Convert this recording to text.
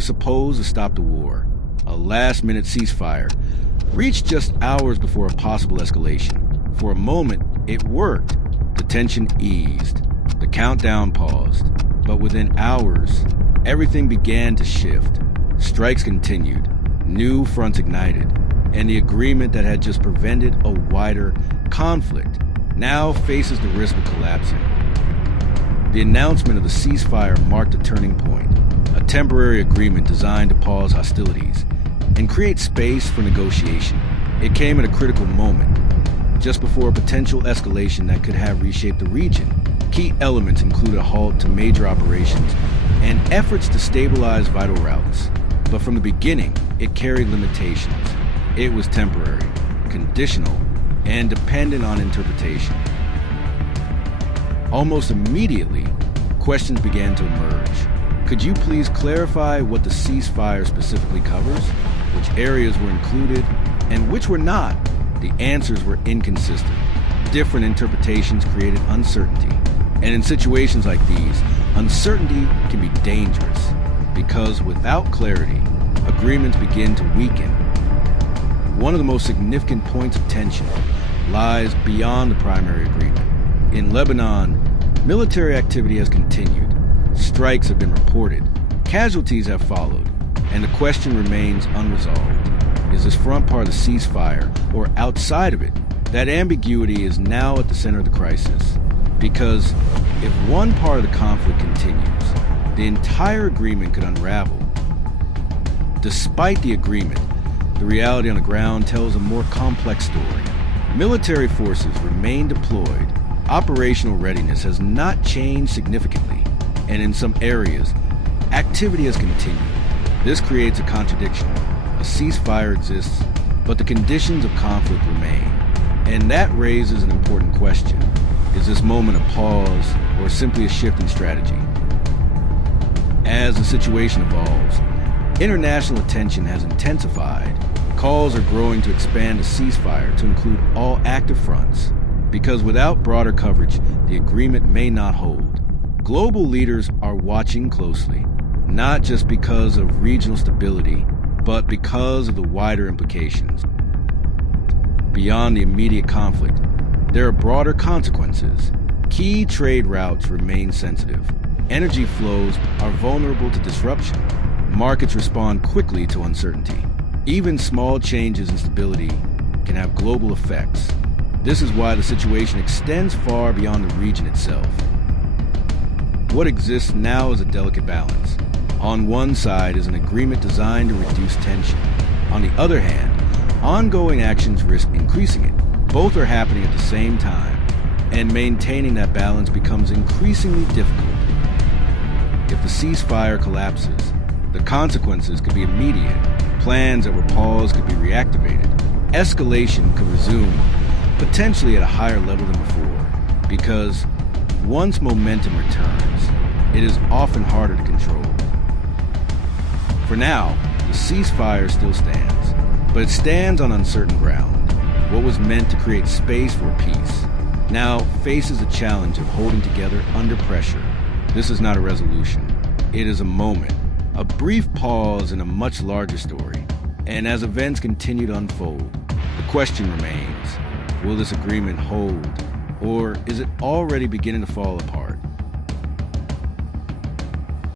was supposed to stop the war, a last-minute ceasefire, reached just hours before a possible escalation. For a moment, it worked. The tension eased. The countdown paused. But within hours, everything began to shift. Strikes continued. New fronts ignited. And the agreement that had just prevented a wider conflict now faces the risk of collapsing. The announcement of the ceasefire marked a turning point, a temporary agreement designed to pause hostilities and create space for negotiation. It came at a critical moment, just before a potential escalation that could have reshaped the region. Key elements included a halt to major operations and efforts to stabilize vital routes. But from the beginning, it carried limitations. It was temporary, conditional, and dependent on interpretation. Almost immediately, questions began to emerge. Could you please clarify what the ceasefire specifically covers? Which areas were included and which were not? The answers were inconsistent. Different interpretations created uncertainty. And in situations like these, uncertainty can be dangerous because without clarity, agreements begin to weaken. One of the most significant points of tension lies beyond the primary agreement. In Lebanon, military activity has continued. Strikes have been reported. Casualties have followed. And the question remains unresolved. Is this front part of the ceasefire or outside of it? That ambiguity is now at the center of the crisis. Because if one part of the conflict continues, the entire agreement could unravel. Despite the agreement, the reality on the ground tells a more complex story. Military forces remain deployed. Operational readiness has not changed significantly, and in some areas, activity has continued. This creates a contradiction. A ceasefire exists, but the conditions of conflict remain. And that raises an important question. Is this moment a pause or simply a shift in strategy? As the situation evolves, international attention has intensified. Calls are growing to expand the ceasefire to include all active fronts, because without broader coverage, the agreement may not hold. Global leaders are watching closely, not just because of regional stability, but because of the wider implications. Beyond the immediate conflict, there are broader consequences. Key trade routes remain sensitive. Energy flows are vulnerable to disruption. Markets respond quickly to uncertainty. Even small changes in stability can have global effects. This is why the situation extends far beyond the region itself. What exists now is a delicate balance. On one side is an agreement designed to reduce tension. On the other hand, ongoing actions risk increasing it. Both are happening at the same time, and maintaining that balance becomes increasingly difficult. If the ceasefire collapses, the consequences could be immediate. Plans that were paused could be reactivated. Escalation could resume, potentially at a higher level than before, because once momentum returns, it is often harder to control. For now, the ceasefire still stands, but it stands on uncertain ground. What was meant to create space for peace now faces the challenge of holding together under pressure. This is not a resolution. It is a moment, a brief pause in a much larger story. And as events continue to unfold, the question remains, will this agreement hold, or is it already beginning to fall apart?